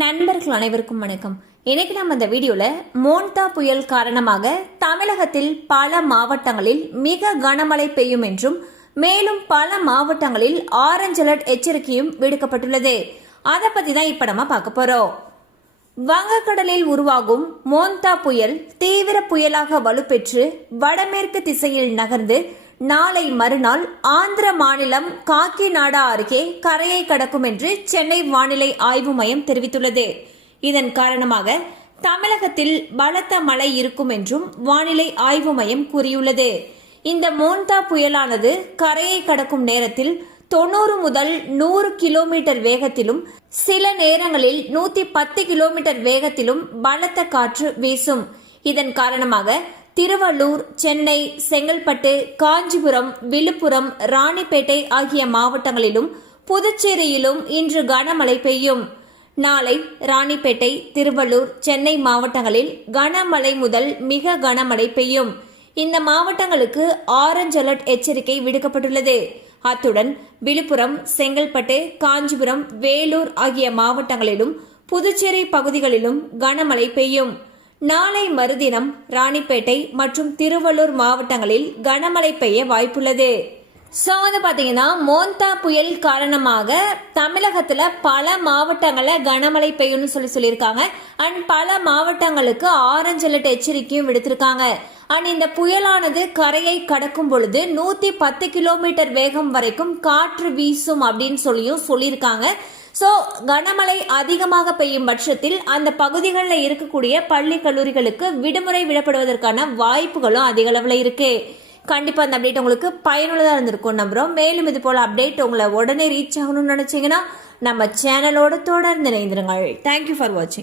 நண்பர்கள் அனைவருக்கும் வணக்கம். இன்னைக்கு நம்ம இந்த வீடியோவில் மோன்தா புயல் காரணமாக தமிழகத்தில் பல மாவட்டங்களில் மிக கனமழை பெய்யும் என்றும் மேலும் பல மாவட்டங்களில் ஆரஞ்ச் அலர்ட் எச்சரிக்கையும் விடுக்கப்பட்டுள்ளது. அதை பற்றி தான் இப்போ நம்ம பார்க்க போகிறோம் வங்கக்கடலில் உருவாகும் மோன்தா புயல் தீவிர புயலாக வலுப்பெற்று வடமேற்கு திசையில் நகர்ந்து நாளை மறுநாள் ஆந்திர மாநிலம் காக்கிநாடா அருகே கரையை கடக்கும் என்று சென்னை வானிலை ஆய்வு மையம் தெரிவித்துள்ளது. இதன் காரணமாக தமிழகத்தில் பலத்த மழை இருக்கும் என்றும் வானிலை ஆய்வு மையம் கூறியுள்ளது. இந்த மோன்தா புயலானது கரையை கடக்கும் நேரத்தில் தொண்ணூறு முதல் நூறு கிலோமீட்டர் வேகத்திலும் சில நேரங்களில் நூத்தி பத்து கிலோமீட்டர் வேகத்திலும் பலத்த காற்று வீசும். இதன் காரணமாக திருவள்ளூர் சென்னை செங்கல்பட்டு காஞ்சிபுரம் விழுப்புரம் ராணிப்பேட்டை ஆகிய மாவட்டங்களிலும் புதுச்சேரியிலும் இன்று கனமழை பெய்யும். நாளை ராணிப்பேட்டை திருவள்ளூர் சென்னை மாவட்டங்களில் கனமழை முதல் மிக கனமழை பெய்யும். இந்த மாவட்டங்களுக்கு ஆரஞ்ச் அலர்ட் எச்சரிக்கை விடுக்கப்பட்டுள்ளது. அத்துடன் விழுப்புரம் செங்கல்பட்டு காஞ்சிபுரம் வேலூர் ஆகிய மாவட்டங்களிலும் புதுச்சேரி பகுதிகளிலும் கனமழை பெய்யும். நாளை மறுதினம் ராணிப்பேட்டை மற்றும் திருவள்ளூர் மாவட்டங்களில் கனமழை பெய்ய வாய்ப்புள்ளது. ஸோ வந்து பார்த்தீங்கன்னா மோந்தா புயல் காரணமாக தமிழகத்தில் பல மாவட்டங்களில் கனமழை பெய்யும்னு சொல்லி சொல்லியிருக்காங்க. அண்ட் பல மாவட்டங்களுக்கு ஆரஞ்சு அலர்ட் எச்சரிக்கையும் விடுத்திருக்காங்க. அண்ட் இந்த புயலானது கரையை கடக்கும் பொழுது நூற்றி பத்து கிலோமீட்டர் வேகம் வரைக்கும் காற்று வீசும் அப்படின்னு சொல்லியும் சொல்லியிருக்காங்க. ஸோ கனமழை அதிகமாக பெய்யும் பட்சத்தில் அந்த பகுதிகளில் இருக்கக்கூடிய பள்ளி கல்லூரிகளுக்கு விடுமுறை விடப்படுவதற்கான வாய்ப்புகளும் அதிக அளவில் இருக்கு. கண்டிப்பாக அந்த அப்டேட் உங்களுக்கு பயனுள்ளதாக இருந்திருக்கும் நம்புகிறோம் மேலும் இது போல் அப்டேட் உங்களை உடனே ரீச் ஆகணும்னு நினச்சிங்கன்னா நம்ம சேனலோட தொடர்ந்து இணைந்திருங்கள். தேங்க்யூ ஃபார் வாட்சிங்